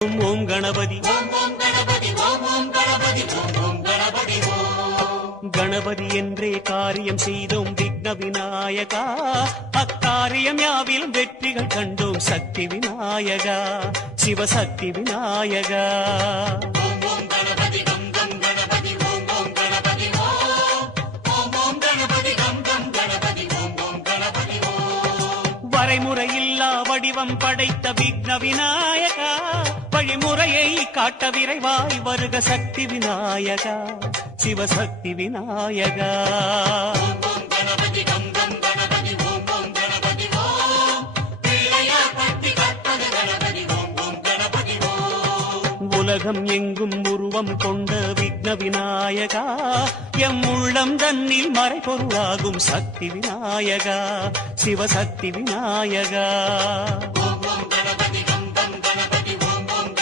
ஓம் ஓம் கணபதி கணபதி என்றே காரியம் செய்தோம் விக்ன விநாயகா. அக்காரியம் யாவிலும் வெற்றிகள் கண்டோம் சக்தி விநாயகா, சிவசக்தி விநாயகா. வரைமுறையில்லா வடிவம் படைத்த விக்ன விநாயகா, வழிமுறையை காட்ட விரைவாய் வருக சக்தி விநாயகா, சிவசக்தி விநாயகா. உலகம் எங்கும் உருவம் கொண்ட விக்ன விநாயகா, எம் உள்ளம் தன்னில் மறைபொருளாகும் சக்தி விநாயகா, சிவசக்தி விநாயகா.